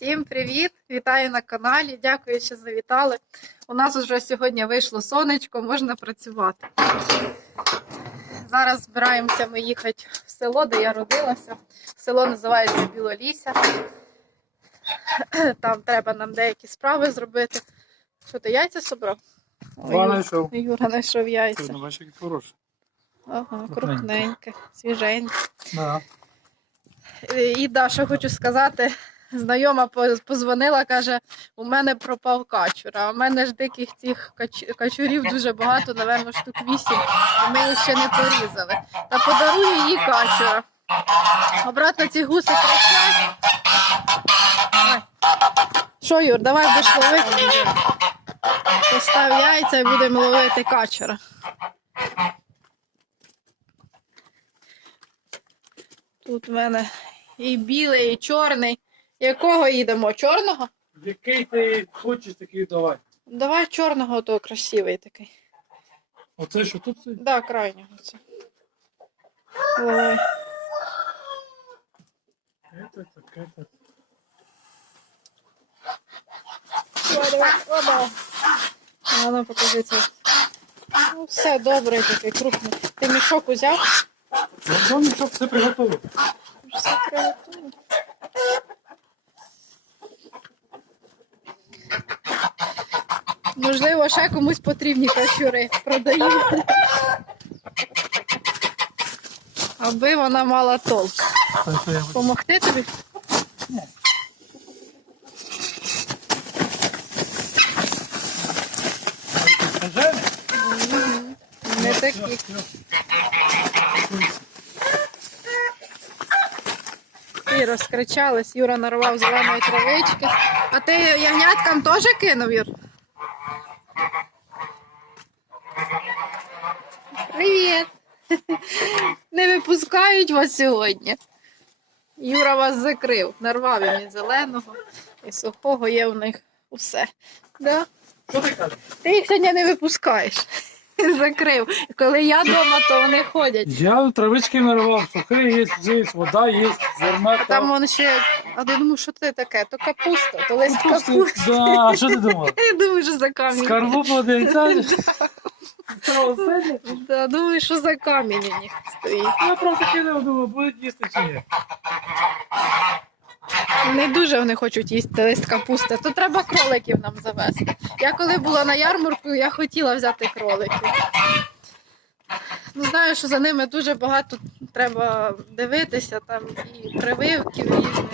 Всім привіт! Вітаю на каналі. Дякую, що завітали. У нас вже сьогодні вийшло сонечко, можна працювати. Зараз збираємося ми їхати в село, де я родилася. Село називається Білолісся. Там треба нам деякі справи зробити. Що ти яйця собрав? Ой, Юра- знайшов. Юра знайшов яйця. Бачиш, які хороші. Ага, крупненьке. свіженьке. Да. Е, І да, що хочу сказати, знайома по- позвонила, каже, у мене пропав качур, а у мене ж диких цих кач- качурів дуже багато, напевно, штук вісім, ми їх ще не порізали. Та подарую їй качура. Обратно ці гуси кричать. Що, Юр, давай будеш ловити. Постав яйця і будемо ловити качура. Тут в мене і білий, і чорний. Якого їдемо? Чорного? Який ти хочеш, такий давай. Давай чорного, то красивий такий. Оце що тут стоїть? Да, крайнього це. Ой. Це таке. давай. А ну покажи це. Ну, все добре, такий крупний. Ти мішок узяв? Ну, нічого, все приготовив. Все приготував. Можливо, ще комусь потрібні качури продаємо. Аби вона мала толк. Помогти тобі? Не такі. І розкричались, Юра нарвав зеленої травички. А ти ягняткам теж кинув, Юр? Привіт! Не випускають вас сьогодні. Юра вас закрив, нарвав їм і зеленого, і сухого є в них усе. Да? Ти їх сьогодні не випускаєш. Закрив. Коли я вдома, то вони ходять. Я травички нарвав, сухе є, є, вода є, зерна. А там вон ще. А я думаю, що це таке? То капуста, то лист Капусти. капусти. Да, а що ти думав? Я думаю, що за камінь. Скарлупа дивиться. Да, думаю, що за камінь у них стоїть. Я просто кинув, думаю, будуть їсти чи ні. Не дуже вони хочуть їсти лист капусти, то треба кроликів нам завести. Я коли була на ярмарку, я хотіла взяти кроликів. Ну, знаю, що за ними дуже багато треба дивитися, там і прививків різних.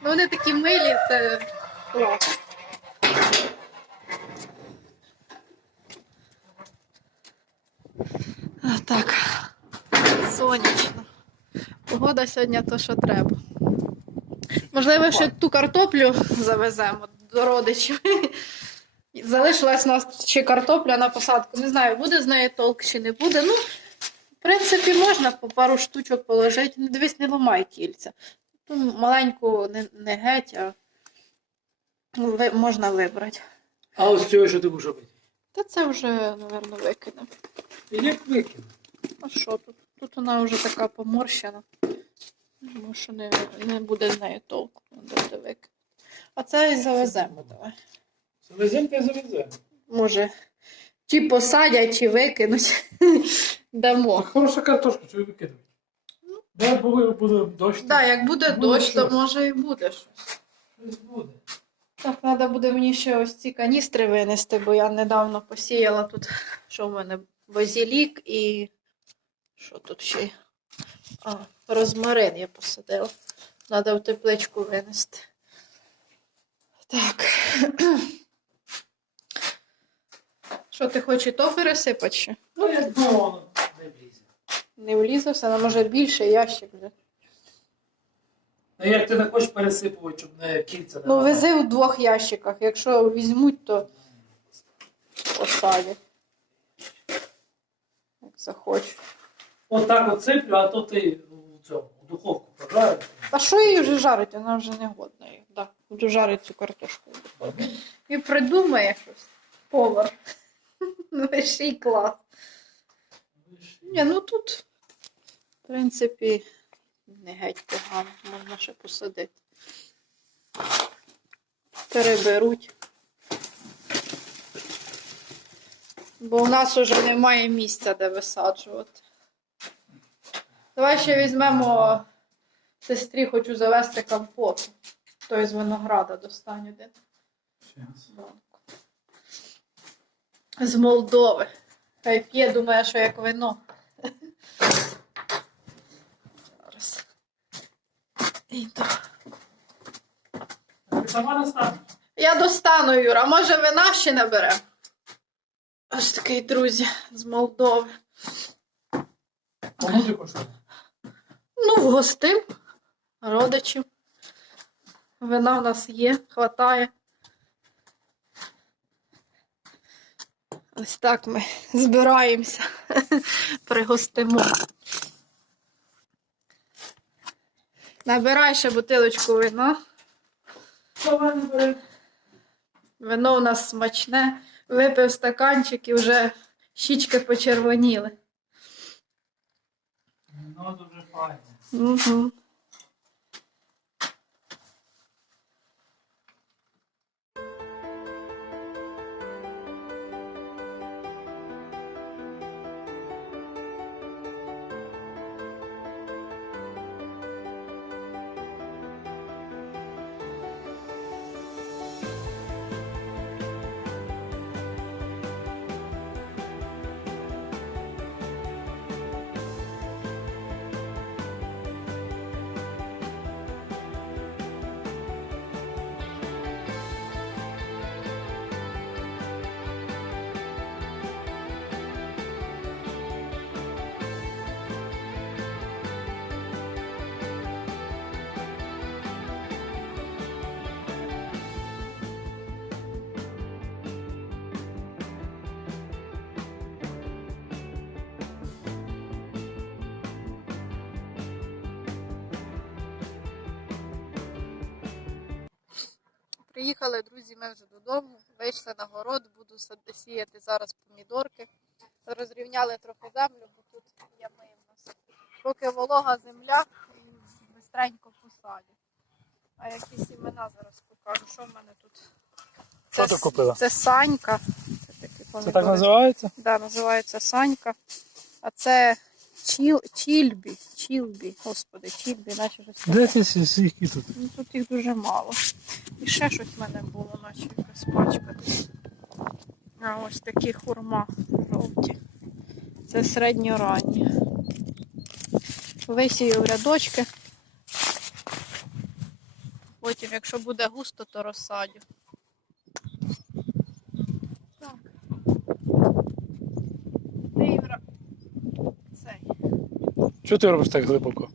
Ну, вони такі милі, це клас. Так, сонячно. Погода сьогодні то, що треба. Можливо, ще ту картоплю завеземо до родичів. Залишилась у нас ще картопля на посадку. Не знаю, буде з нею толк чи не буде. Ну, в принципі, можна по пару штучок положити. Ну, дивись, не ламай кільця. Ту маленьку не, не геть, а ну, ви- можна вибрати. А ось цього, що ти будеш робити? Та це вже, мабуть, викинемо. Як викинув? А що тут? Тут вона вже така поморщена. Тому що не, не буде з нею толку. А це і завеземо давай. Завеземо та завеземо. Може, чи посадять, чи викинуть. Дамо. Хороша картошка, що викидати? Де буде, буде дощ? Так, да, як буде Буде дощ, то може і буде щось. Щось буде. Так, треба буде мені ще ось ці каністри винести, бо я недавно посіяла тут, що в мене базілік і що тут ще? А, розмарин я посадила. Треба в тепличку винести. Так. Що ти хочеш то пересипати ще? Ну, я думаю, не влізе. Не влізе все, але може більше ящик вже. Ну, як ти не хочеш пересипувати, щоб не кільця не Ну, вези в двох ящиках. Якщо візьмуть, то посадять. Як захочуть. Отак от сиплю, а то ти у цьому, духовку пожариш. А що її вже жарить? Вона вже не годна. її. Да, буду жарити цю картошку. І придумає щось. Повар. Ну, ще й клас. Ні, ну тут, в принципі, Не геть погано, можна ще посадити. Переберуть. Бо у нас вже немає місця, де висаджувати. Давай ще візьмемо сестрі, хочу завести компот. Той з винограда достань один. З Молдови. Хай п'є, думає, що як вино. Зараз. І так. Я достану, Юра. Може, вина ще не бере? Ось такий, друзі, з Молдови. Коштує? Ну, вгостив родичів. Вина в нас є, хватає. Ось так ми збираємося, пригостимо. Набирай ще бутилочку вина. Вино у нас смачне. Випив стаканчик і вже щічки почервоніли. Ну, дуже файно. Угу. Приїхали, друзі, ми вже додому, вийшли на город, буду сіяти зараз помідорки. Розрівняли трохи землю, бо тут ями в нас. Поки волога земля, бистренько посадю. А які сімена зараз покажу, що в мене тут. Що ти купила? Це санька. Це, такі Це так називається? Да, називається Санька. А це чіл, чільбі. Чілбі. Господи, чільбі, наче вже Де ці сіськи тут? Ну, тут їх дуже мало. Ще щось в мене було, наче якась пачка. А ось такі хурма жовті. Це середньоранні. Висію в рядочки. Потім, якщо буде густо, то розсадю. Так. Цей. Чого ти робиш так глибоко?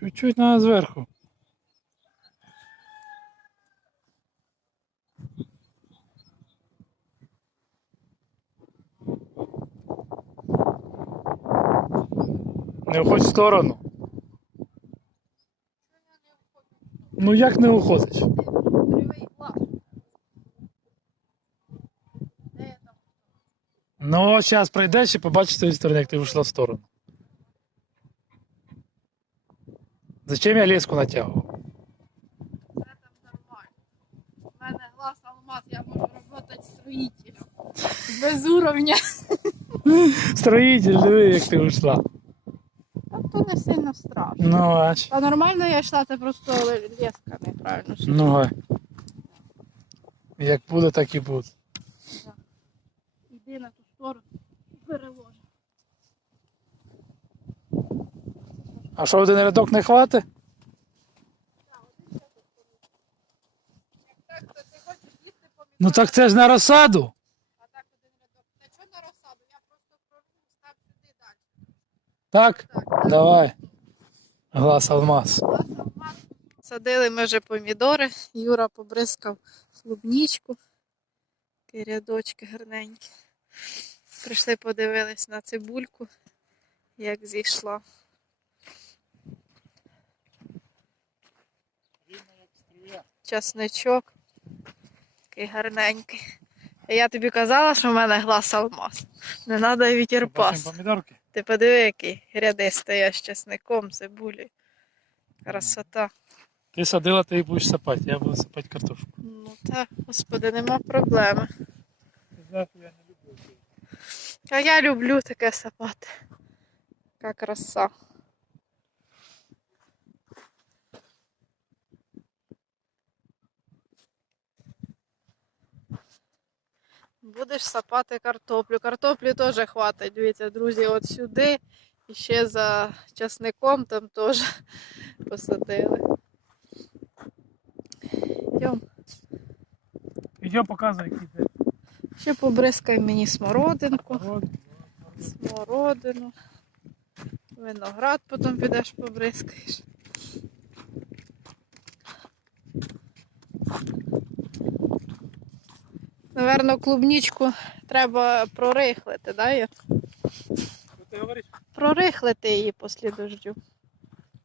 Чуть-чуть на зверху. Не входь в сторону. Ну як не уходиш? Кривий глаз. Де я там? Ну, зараз прийдеш і побачиш з тієї сторони, як ти вийшла в сторону. Зачем я леску натягував? Це там нормально. У мене глаз алмаз, я можу працювати строїтелем. Без уровня. Строїтель, диви, як ти вийшла. Не. Ну, аж. Та нормально я йшла, це просто леска неправильно. сиділа. Ну. Як буде, так і буде. Іди на ту сторону, переложи. А що один рядок не хватить? Так, то ти хочеш їсти помідори, Ну так це ж на розсаду. а так один рядок. Та чого на розсаду? Я просто прорву, став сюди далі. Так? Так, Давай. Глаз алмаз. Садили ми вже помідори. Юра побризкав клубнічку. Такі рядочки гарненькі. Прийшли подивились на цибульку, як зійшла. Часничок. Такий гарненький. А Я тобі казала, що в мене глаз алмаз. Не треба вітер пас. помідорки. Ти подиви, які ряди стоять з часником, цибулі. Красота. Ти садила, ти і будеш сапати, я буду сапати картошку. Ну так, господи, нема проблеми. Я не люблю. А я люблю таке сапати. Яка краса. Будеш сапати картоплю. Картоплі теж хватить. Дивіться, друзі, от сюди і ще за часником там теж посадили. Йдем. Йдемо показуй, який ти. Ще побризкай мені смородинку. Смородину, виноград потім підеш побризкаєш. Наверно, клубнічку треба прорихлити, да? Ір? Що ти говориш? Прорихлити її після дождю.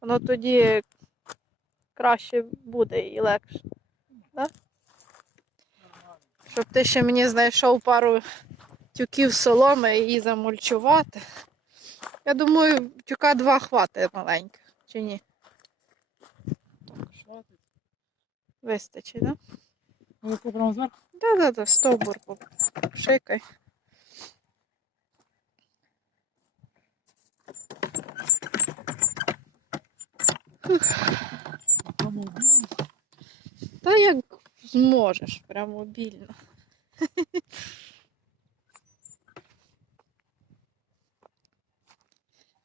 Воно тоді краще буде і легше. Нормально. Щоб ти ще мені знайшов пару тюків соломи і замульчувати. Я думаю, тюка два хватить маленьких, чи ні? Вистачить, так? Да? Да, да, стовбур пшикай. Та як зможеш, прямо обільно.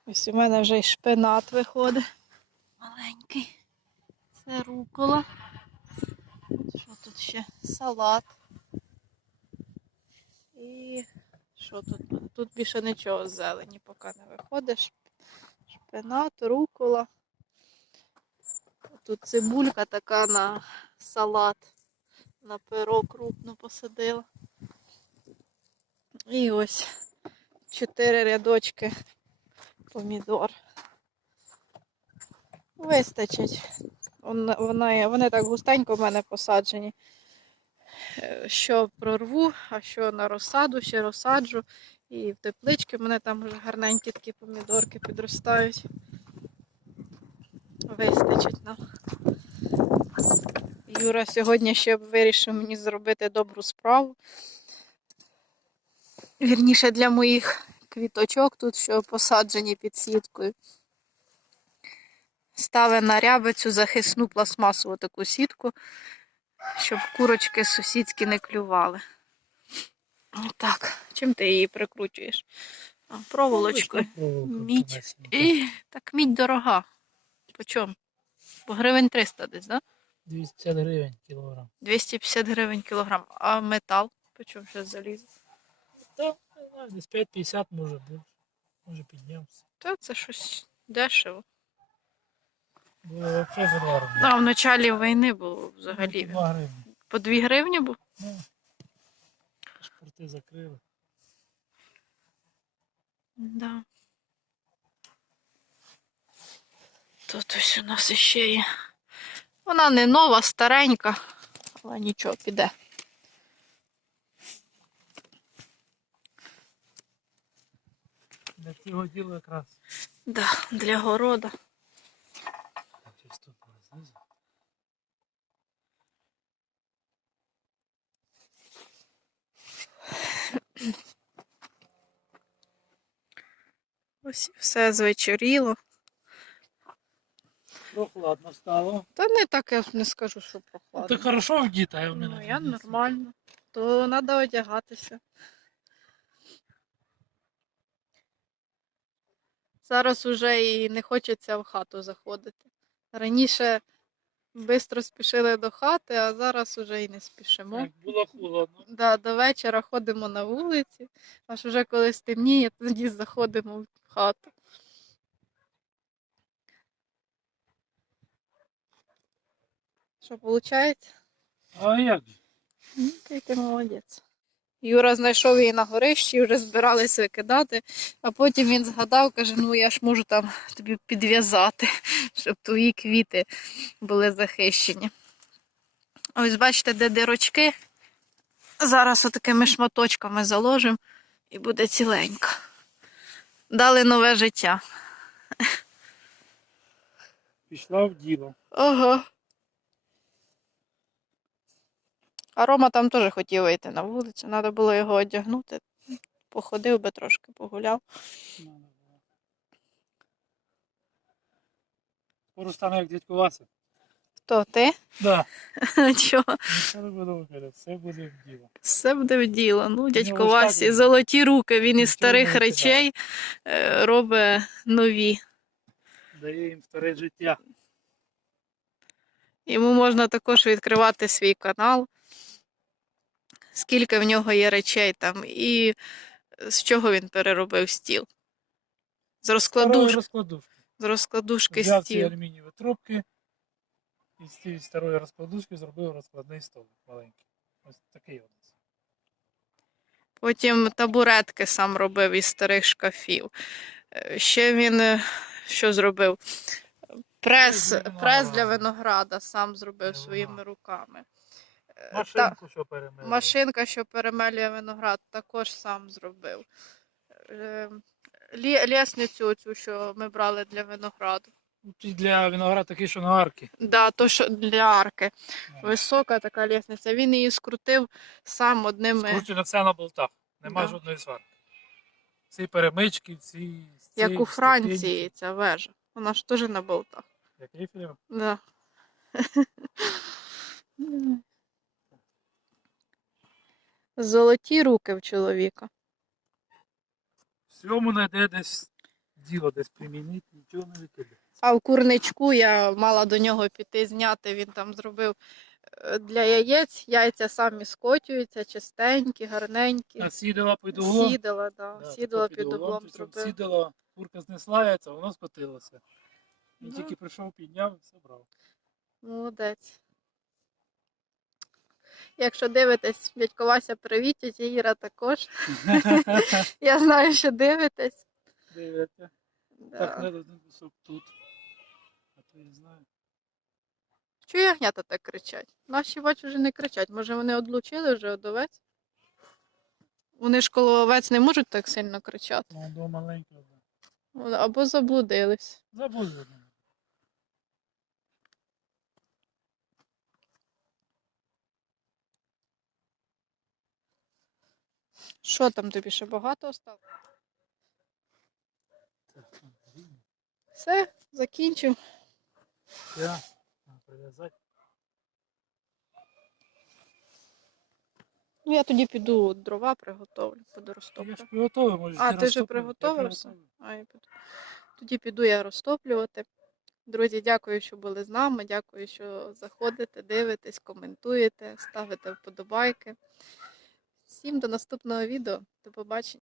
Ось у мене вже й шпинат виходить. Маленький. Це рукола. Що тут ще? Салат. І що тут? Тут більше нічого зелені поки не виходить. Шпинат, рукола. Тут цибулька така на салат, на перо крупно посадила. І ось чотири рядочки помідор. Вистачить. Вона, вони так густенько в мене посаджені. Е, Що прорву, а що на розсаду, ще розсаджу. І в теплички в мене там вже гарненькі такі помідорки підростають. Вистачить нам. Юра сьогодні ще вирішив мені зробити добру справу. Вірніше для моїх квіточок тут, що посаджені під сіткою. Ставив на рябицю захисну пластмасову таку сітку, щоб курочки сусідські не клювали. Так, чим ти її прикручуєш? А, проволочкою. Мідь. І так мідь дорога. По чому? По гривень 300 десь, так? Да? 250 гривень кілограм. 250 гривень кілограм. А метал? По чому ще залізо? Та, не знаю, десь 5-50 може бути. Може піднявся. Та це щось дешево. Було взагалі задорого. А в началі війни було взагалі. 2 гривні. По 2 гривні був? Ну, паспорти закрили. Да. Тут ось у нас іще є. Вона не нова, старенька, але нічого піде. Для цього діла якраз. Да, для города. Так, щось тут буде знизу. Ось все звечоріло. Прохладно стало. Та не так я не скажу, що Ну, прохладно. ти хорошо вдіта, я в мене. Ну, я нормально. То треба одягатися. Зараз уже і не хочеться в хату заходити. Раніше швидко спішили до хати, а зараз уже і не спішимо. Так, було холодно. Да, до вечора ходимо на вулиці, аж уже коли стемніє, тоді заходимо хату. Що виходить? А як же? Ну, Який ти молодець. Юра знайшов її на горищі, вже збиралися викидати, а потім він згадав, каже, ну я ж можу там тобі підв'язати, щоб твої квіти були захищені. Ось бачите, де дирочки. Зараз отакими шматочками заложимо і буде ціленько. Дали нове життя. Пішла в діло. Ага. А Рома там теж хотів вийти на вулицю, треба було його одягнути. Походив би трошки, погуляв. Скоро стане як дядько Вася. Хто ти? Да. Чого? Нічого не виглядати, все буде в діло. Все буде в діло. Ну, дядько Васі, золоті руки, він із старих речей е, робить нові. Дає їм старе життя. Йому можна також відкривати свій канал, скільки в нього є речей там, і з чого він переробив стіл. З розкладушки. з розкладушки Взяв ці стіл. алюмінієві трубки і з цієї старої розкладушки зробив розкладний стол маленький. Ось такий от. Потім табуретки сам робив із старих шкафів. Е, Ще він е, що зробив? Прес, для винограда. прес для винограда сам зробив своїми руками. Е, Машинку, що перемили. Машинка, що перемелює виноград, також сам зробив. Лісницю оцю, що ми брали для винограду. Ті Для винограда такі, що на арки. Да, то, що для арки. Висока така лісниця. Він її скрутив сам одними, Скручено все на болтах. Нема Да. жодної сварки. Ці перемички, ці. як у Франції, ступені. ця вежа. Вона ж теж на болтах. Як ріфлів. Да. Золоті руки в чоловіка. Всьому знайде десь діло, десь примінити, нічого не викиде. А в курничку я мала до нього піти зняти. Він там зробив е, для яєць. Яйця самі скотюються, чистенькі, гарненькі. А сідала під углом. Сідала, да. Да, сідала під углом, зробив. Сідала, курка знесла яйця, воно скотилося. Він Да. тільки прийшов, підняв і все брав. Молодець. Якщо дивитесь, дядько Вася, привіт, тетя Іра також. Я знаю, що дивитесь. Дивіться. Так не тут. То я знаю. Чого ягнята так кричать? Наші бачу вже не кричать. Може вони одлучили вже од овець? Вони ж коло овець не можуть так сильно кричати. Ну, до маленького. Або заблудились. Забудь за ним. Що там тобі ще багато осталось? Все, закінчив. Я а, прив'язати. Ну я тоді піду дрова приготовлю, буду Я ж приготовив, може. А, ти вже приготовив все? А, я піду. Тоді піду я розтоплювати. Друзі, дякую, що були з нами. Дякую, що заходите, дивитесь, коментуєте, ставите вподобайки. Всім до наступного відео. До побачення.